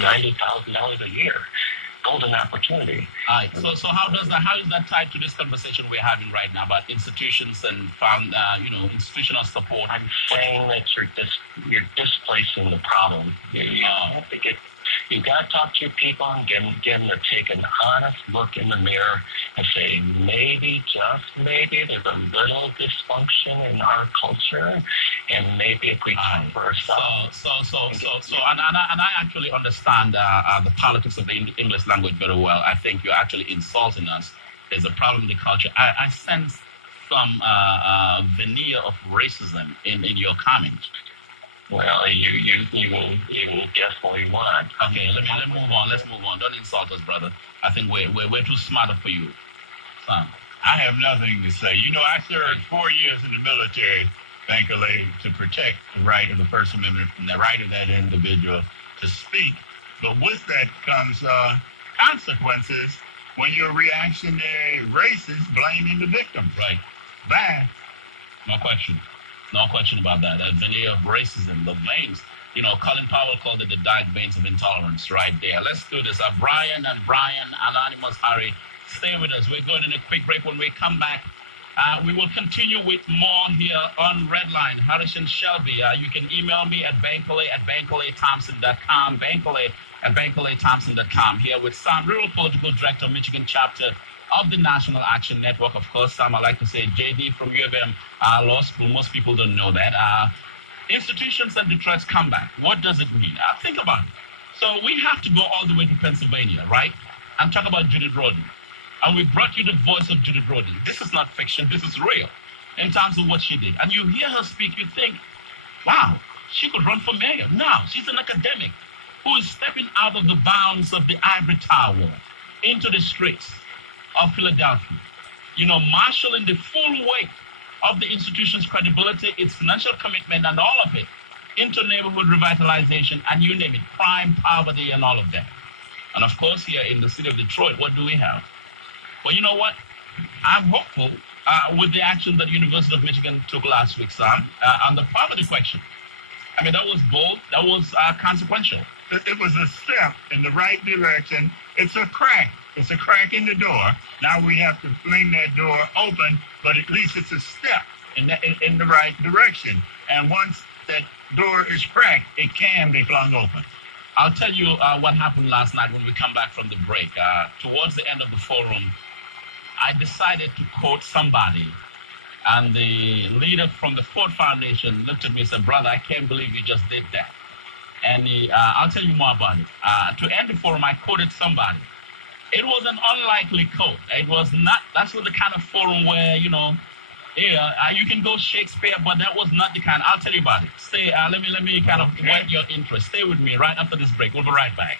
$90,000 a year. Golden opportunity. All right. So how is that tied to this conversation we're having right now about institutions and institutional support? I'm saying that you're displacing the problem. You have to you got to talk to your people and get them to take an honest look in the mirror and say, maybe, just maybe, there's a little dysfunction in our culture, and maybe if we talk for ourselves. And I actually understand the politics of the English language very well. I think you're actually insulting us. There's a problem in the culture. I sense some veneer of racism in your comments. Well, you definitely want. Okay, let's move on. Let's move on. Don't insult us, brother. I think we're too smart for you. Son. I have nothing to say. I served 4 years in the military, thankfully, to protect the right of the First Amendment and the right of that individual to speak. But with that comes consequences when you're reactionary racist blaming the victim. Right. Bad. No question. No question about that. That veneer of racism, the veins. Colin Powell called it the dark veins of intolerance right there. Let's do this. Brian, Anonymous, Harry, stay with us. We're going in a quick break. When we come back, we will continue with more here on Redline. Harrison Shelby. You can email me at bankole@bankolethompson.com, bankole@bankolethompson.com. Here with Sam, Rural Political Director, Michigan Chapter of the National Action Network. Of course, Sam, I like to say JD from U of M Law School. Most people don't know that. Institutions and Detroit's comeback. What does it mean? Think about it. So we have to go all the way to Pennsylvania, right? And talk about Judith Rodin. And we brought you the voice of Judith Rodin. This is not fiction. This is real in terms of what she did. And you hear her speak, you think, wow, she could run for mayor. Now, she's an academic who is stepping out of the bounds of the ivory tower into the streets of Philadelphia, marshaling the full weight of the institution's credibility, its financial commitment, and all of it into neighborhood revitalization, and you name it, crime, poverty, and all of that. And of course, here in the city of Detroit, what do we have? Well, you know what? I'm hopeful with the action that the University of Michigan took last week, Sam, on the poverty question. I mean, that was bold. That was consequential. It was a step in the right direction. It's a crack. It's a crack in the door. Now we have to fling that door open, but at least it's a step in the right direction. And once that door is cracked, it can be flung open. I'll tell you what happened last night when we come back from the break. Towards the end of the forum, I decided to quote somebody. And the leader from the Ford Foundation looked at me and said, brother, I can't believe you just did that. And I'll tell you more about it. To end the forum, I quoted somebody. It was an unlikely quote. It was not, that's not the kind of forum where, you can go Shakespeare, but that was not the kind. I'll tell you about it. Stay, let me kind of whet your interest. Stay with me right after this break. We'll be right back.